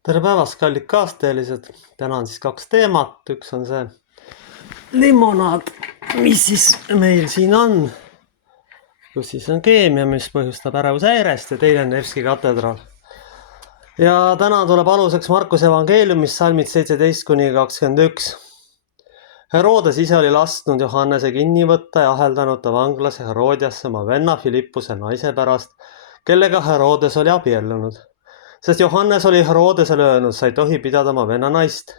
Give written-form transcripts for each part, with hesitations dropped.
Tere päevast, kallid kaasteelised. Täna on siis kaks teemat. Üks on see limonaad, mis siis meil siin on, kus siis on keemia, mis põhjustab ärevushäirest, ja teine on Nevski katedraal. Ja täna tuleb aluseks Markuse evangeeliumist salmid 17-21. Herodes ise oli lasknud Johannese kinni võtta ja aheldanud ta vanglas Herodiasse oma venna Filippuse naise pärast, kellega Herodes oli abiellunud. Sest Johannes oli Herodesele öelnud, sa ei tohi pidada oma venna naist.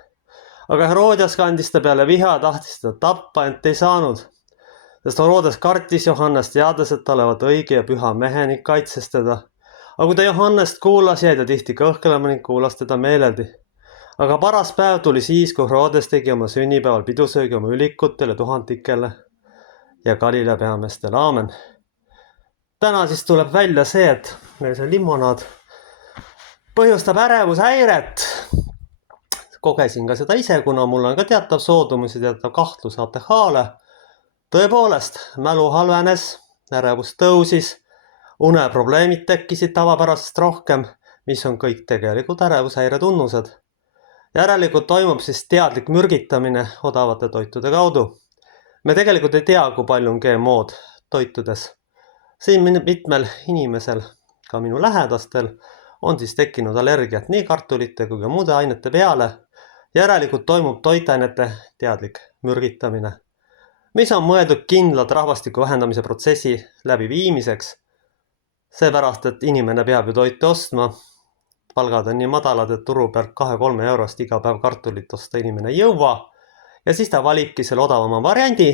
Aga Herodias kandis ta peale viha ja tahtis teda tappa, ent ei saanud. Sest Herodes kartis Johannest, teades, et ta olevat õige ja püha mehe ning kaitses teda. Aga kui ta Johannest kuulas, jäi ta tihti kõhklema ning kuulas teda meeleldi. Aga paras päev tuli siis, kui Herodes tegi oma sünnipäeval pidusöögi oma ülikutele, tuhandikele ja Galilea peameestele. Aamen. Täna siis tuleb välja see, et meil see limonaad põhjustab ärevushäiret. Kogesin ka seda ise, kuna mul on ka teatav soodumus ja teatav kahtlus ATH-le. Tõepoolest, mälu halvenes, ärevus tõusis, uneprobleemid tekkisid tavapärasest rohkem, mis on kõik tegelikult ärevushäire tunnused. Järelikult toimub siis teadlik mürgitamine odavate toitude kaudu. Me tegelikult ei tea, kui palju on GMO-d toitudes. Siin mitmel inimesel, ka minu lähedastel, on siis tekkinud allergiat nii kartulite kui ka muude ainete peale. Järelikult toimub toitainete teadlik mürgitamine, mis on mõeldud kindlalt rahvastiku vähendamise protsessi läbiviimiseks. Seepärast, et inimene peab ju toitu ostma. Palgad on nii madalad, et turu pealt 2-3 eurost iga päev kartulit osta inimene ei jõua. Ja siis ta valibki selle odavama variandi,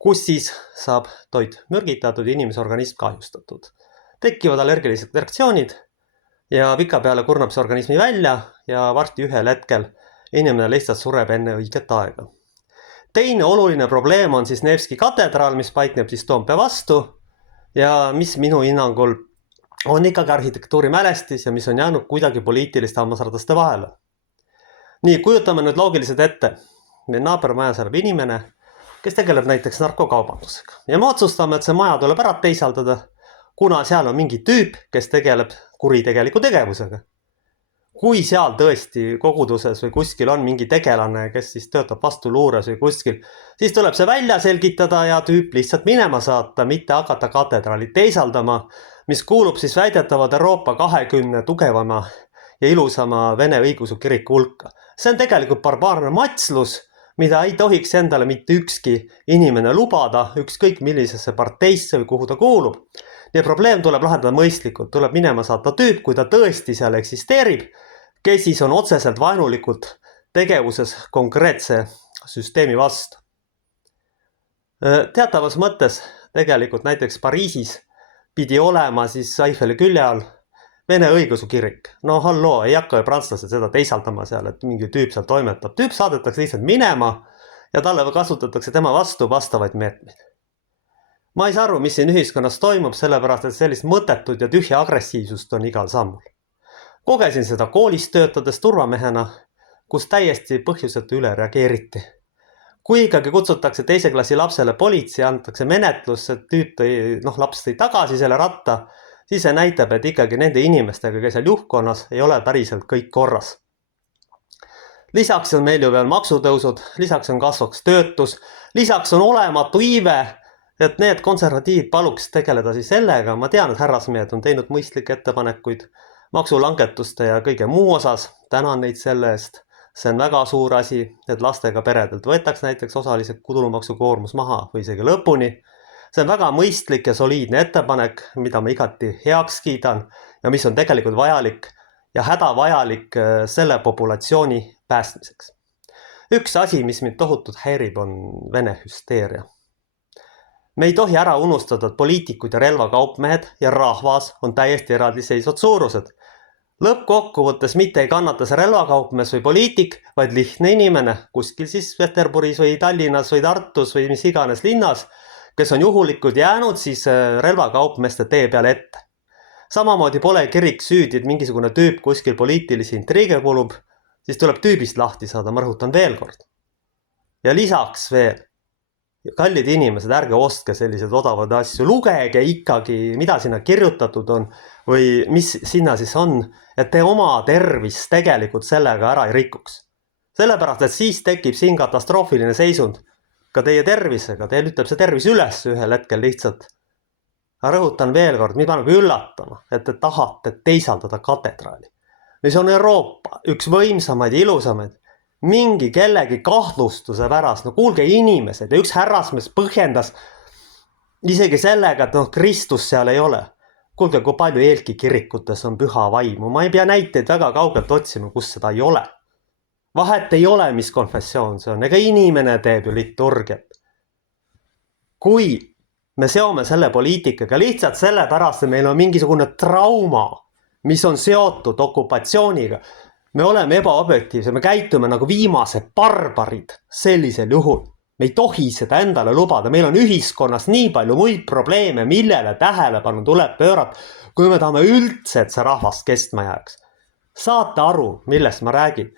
kus siis saab toit mürgitatud ja inimese organism kahjustatud. Tekivad allergilised reaktsioonid ja pika peale kurnab see organismi välja ja varsti ühel hetkel inimene lihtsalt sureb enne õiget aega. Teine oluline probleem on siis Nevski katedraal, mis paikneb siis Toompea vastu ja mis minu hinnangul on ikkagi arhitektuurimälestis ja mis on jäänud kuidagi poliitiliste hammasrataste vahele. Nii, kujutame nüüd loogiliselt ette. Meil naabermajas elab inimene, kes tegeleb näiteks narkokaubandusega. Ja me otsustame, et see maja tuleb ära teisaldada, kuna seal on mingi tüüp, kes tegeleb kuritegeliku tegevusega. Kui seal tõesti koguduses või kuskil on mingi tegelane, kes siis töötab vastuluures või kuskil, siis tuleb see välja selgitada ja tüüp lihtsalt minema saata, mitte hakata katedraali teisaldama, mis kuulub siis väidetavad Euroopa 20 tugevama ja ilusama Vene õigeusu kiriku hulka. See on tegelikult barbaarne matslus, mida ei tohiks endale mitte ükski inimene lubada, ükskõik millisesse parteisse või kuhu ta kuulub. Ja probleem tuleb lahendada mõistlikult, tuleb minema saata tüüp, kui ta tõesti seal eksisteerib, kes siis on otseselt vaenulikult tegevuses konkreetse süsteemi vastu. Teatavas mõttes tegelikult näiteks Pariisis pidi olema siis Eiffeli külje all Vene õigeusu kirik. No halloo, ei hakka ju prantslased seda teisaldama seal, et mingi tüüp seal toimetab. Tüüp saadetakse lihtsalt minema ja talle kasutatakse tema vastu vastavaid meetmeid. Ma ei saa aru, mis siin ühiskonnas toimub, sellepärast, et sellist mõttetut ja tühja agressiivsust on igal sammul. Kogesin seda koolis töötades turvamehena, kus täiesti põhjusetu üle reageeriti. Kui ikkagi kutsutakse teise klassi lapsele politsei, antakse menetlus, et tüüp laps tõi tagasi selle ratta, siis see näitab, et ikkagi nende inimestega, kes seal juhkonnas, ei ole päriselt kõik korras. Lisaks on meil ju veel maksutõusud, lisaks on kasvaks töötus, lisaks on olematu iive, et need konservatiivid paluks tegeleda siis sellega. Ma tean, et härrasmehed on teinud mõistlikke ettepanekuid maksulangetuste ja kõige muu osas. Tänan neid selle eest. See on väga suur asi, et lastega peredelt võetaks näiteks osaliselt tulumaksukoormus maha või isegi lõpuni. See on väga mõistlik ja soliidne ettepanek, mida ma igati heaks kiidan ja mis on tegelikult vajalik ja hädavajalik selle populatsiooni päästmiseks. Üks asi, mis mind tohutult häirib, on Vene hüsteeria. Me ei tohi ära unustada, et poliitikud ja relvakaupmehed ja rahvas on täiesti eraldiseisvad suurused. Lõppkokkuvõttes mitte ei kannata see relvakaupmees või poliitik, vaid lihtne inimene kuskil siis Peterburis või Tallinnas või Tartus või mis iganes linnas, kes on juhulikud jäänud siis relvakaupmeeste tee peale ette. Samamoodi pole kirik süüdi, et mingisugune tüüp kuskil poliitilisi intriige kulub, siis tuleb tüübist lahti saada, ma rõhutan veel kord. Ja lisaks veel, kallid inimesed, ärge ostke selliseid odavad asju, lugege ikkagi, mida sinna kirjutatud on või mis sinna siis on, et te oma tervist tegelikult sellega ära ei rikuks. Sellepärast, et siis tekib siin katastroofiline seisund ka teie tervisega, teil ütleb see tervis üles ühel hetkel lihtsalt. Aga rõhutan veel kord, mida nagu üllatama, et te tahate teisaldada katedraali, mis on Euroopa üks võimsamaid ja ilusamaid, mingi kellegi kahtlustuse pärast, no kuulge inimesed, ja üks härrasmees põhjendas isegi sellega, et Kristus seal ei ole. Kuulge, kui palju Eelki kirikutes on püha vaimu, ma ei pea näiteid väga kaugelt otsima, kus seda ei ole. Vahet ei ole, mis konfessioon see on, ega inimene teeb ju liturgiat. Kui me seome selle poliitikaga lihtsalt sellepärast, et meil on mingisugune trauma, mis on seotud okupatsiooniga, me oleme ebaobjektiivsed, me käitume nagu viimased barbarid sellisel juhul. Me ei tohi seda endale lubada, meil on ühiskonnas nii palju muid probleeme, millele tähelepanu tuleb pöörata, kui me tahame üldse, et see rahvas kestma jääks. Saate aru, millest ma räägin?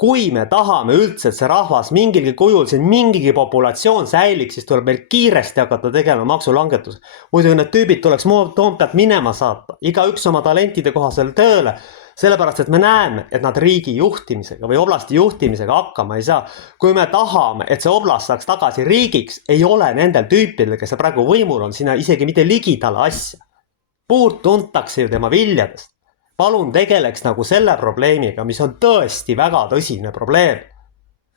Kui me tahame üldse, et see rahvas mingilgi kujul, siin mingigi populatsioon säiliks, siis tuleb meil kiiresti hakata tegema maksulangetus. Muidu need tüübid tuleks Toompealt minema saata, iga üks oma talentide kohasel tööle, sellepärast, et me näeme, et nad riigi juhtimisega või oblasti juhtimisega hakkama ei saa. Kui me tahame, et see oblast saaks tagasi riigiks, ei ole nendel tüüpidel, kes praegu võimul on, sinna isegi mitte ligidale asja. Puurt tuntakse ju tema viljadest. Palun tegeleks nagu selle probleemiga, mis on tõesti väga tõsine probleem.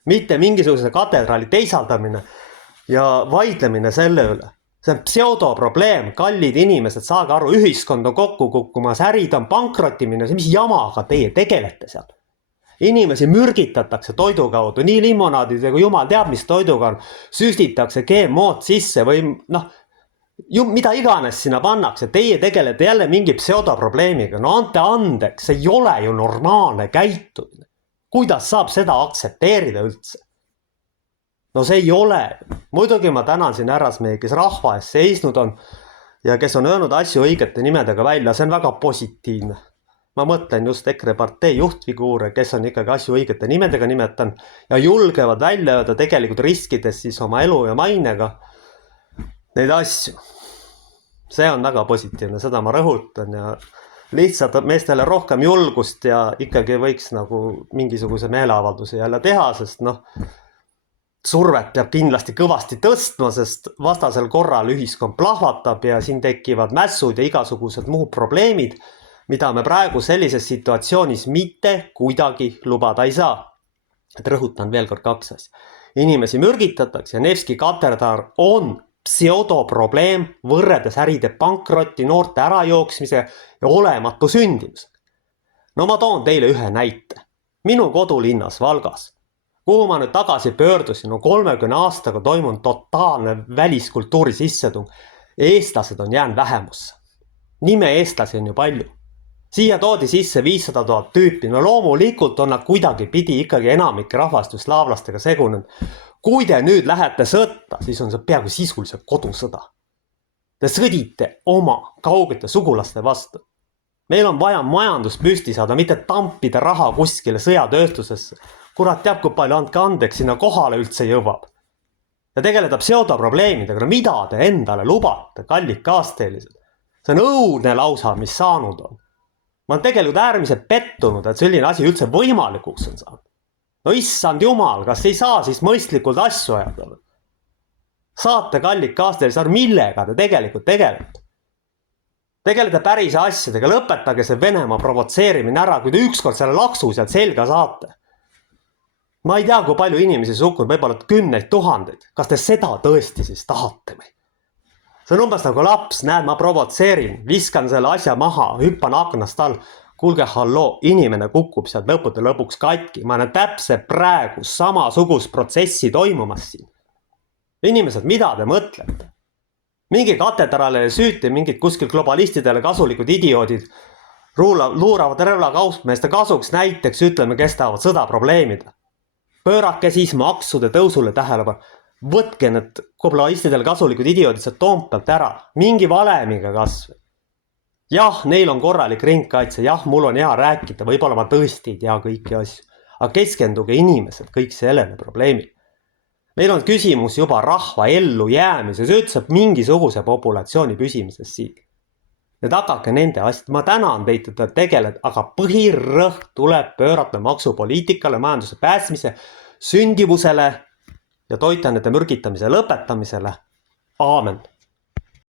Mitte mingisuguse katedraali teisaldamine ja vaidlemine selle üle. See on pseudoprobleem, kallid inimesed, saage aru, ühiskond on kokku kukkumas, ärid on pankrotimine, mis jamaga teie tegelete seal. Inimesi mürgitatakse toidu kaudu, nii limonaadide kui jumal teab, mis toiduga on, süstitakse GMO-d sisse või mida iganes sinna pannakse, teie tegelete jälle mingi pseudoprobleemiga, no ante andeks, see ei ole ju normaalne käitumine. Kuidas saab seda aktsepteerida üldse? No see ei ole. Muidugi ma tänan siin härrasmehi, kes rahva ees seisnud on ja kes on öelnud asju õigete nimedega välja, see on väga positiivne. Ma mõtlen just EKRE partei juhtfiguure, kes on ikkagi asju õigete nimedega nimetan ja julgevad välja öelda tegelikult riskides siis oma elu ja mainega neid asju. See on väga positiivne, seda ma rõhutan ja lihtsalt meestele rohkem julgust ja ikkagi võiks nagu mingisuguse meeleavalduse jälle teha, sest survet peab kindlasti kõvasti tõstma, sest vastasel korral ühiskond plahvatab ja siin tekivad mässud ja igasugused muud probleemid, mida me praegu sellises situatsioonis mitte kuidagi lubada ei saa. Et rõhutan veel kord 2 asja. Inimesi mürgitatakse ja Nevski katedral on pseudoprobleem võrredes äride pankrotti, noorte ärajooksmise ja olematu sündimusega. No ma toon teile ühe näite. Minu kodulinnas Valgas, kuhu ma nüüd tagasi pöördusin, on 30 aastaga toimunud totaalne väliskultuuri sissetung. Eestlased on jäänud vähemusse. Nime eestlasi on ju palju. Siia toodi sisse 500 000 tüüpi. No loomulikult on nad kuidagi pidi ikkagi enamik rahvast just slaavlastega segunenud. Kui te nüüd lähete sõtta, siis on see peaaegu sisuliselt kodusõda. Te sõdite oma kaugete sugulaste vastu. Meil on vaja majandus püsti saada, mitte tampida raha kuskile sõjatööstusesse. Kurat teab, kui palju andke andeks sinna kohale üldse jõuab. Ja tegeleda pseudoprobleemidega, no mida te endale lubate, kallid kaasteelised? See on õudne lausa, mis saanud on. Ma olen tegelikult äärmiselt pettunud, et selline asi üldse võimalikuks on saanud. No issand jumal, kas ei saa siis mõistlikult asju ajada? Saate kallid kaasteelised, millega te tegelikult tegelete? Tegelete päris asjadega, lõpetage see Venemaa provotseerimine ära, kui te ükskord selle laksu sealt selga saate. Ma ei tea, kui palju inimesi sukkunud, võib-olla 10 000. Kas te seda tõesti siis tahate või? See on umbes nagu laps, näed, ma provotseerin, viskan selle asja maha, hüppan aknast all. Kuulge, halloo, inimene kukub sealt lõpude lõpuks katki. Ma näen täpselt praegu samasugust protsessi toimumas siin. Inimesed, mida te mõtlete? Mingi katedraalile süüti, mingid kuskil globalistidele kasulikud idioodid luuravad relvakaupmeeste kasuks, näiteks ütleme, kes tahavad sõda probleemida. Pöörake siis maksude tõusule tähelepanu. Võtke need globalistidele kasulikud idioodid sealt Toompealt ära. Mingi valemiga kasv. Jah, neil on korralik ringkaitse, jah, mul on hea rääkida, võib-olla ma tõesti ei tea kõiki asju. Aga keskenduge inimesed kõik sellele probleemile. Meil on küsimus juba rahva ellu jäämises, üldse mingisuguse populatsiooni püsimises siin. Ja tagage nende asjad. Ma tänan teid, et te tegeled, aga põhirõhk tuleb pöörata maksupoliitikale, majanduse päästmise, sündivusele ja toitanete mürgitamise lõpetamisele. Aamen.